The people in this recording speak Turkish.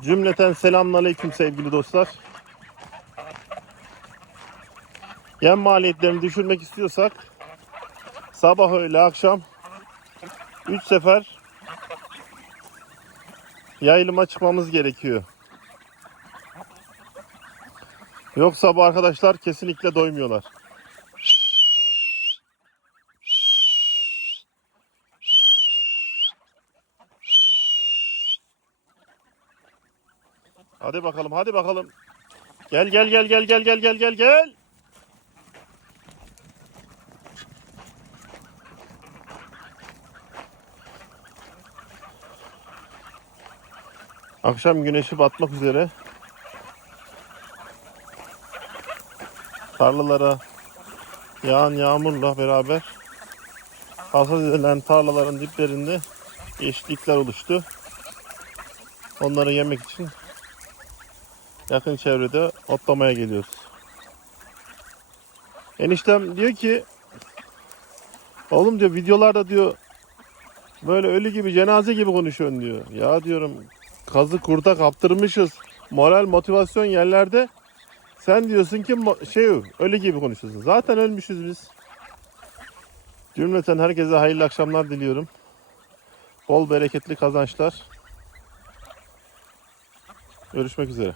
Cümleten selamünaleyküm sevgili dostlar. Yem maliyetlerini düşürmek istiyorsak sabah öğle akşam 3 sefer yayılıma çıkmamız gerekiyor. Yoksa bu arkadaşlar kesinlikle doymuyorlar. Hadi bakalım, hadi bakalım. Gel gel gel gel gel gel gel gel gel. Akşam güneşi batmak üzere. Tarlalara yağan yağmurla beraber hasat edilen tarlaların diplerinde yeşillikler oluştu. Onları yemek için yakın çevrede otlamaya geliyoruz. Eniştem diyor ki oğlum diyor videolarda diyor böyle ölü gibi cenaze gibi konuşuyorsun diyor. Ya diyorum kazı kurda kaptırmışız. Moral motivasyon yerlerde. Sen diyorsun ki şey ölü gibi konuşuyorsun. Zaten ölmüşüz biz. Cümleten herkese hayırlı akşamlar diliyorum. Bol bereketli kazançlar. Görüşmek üzere.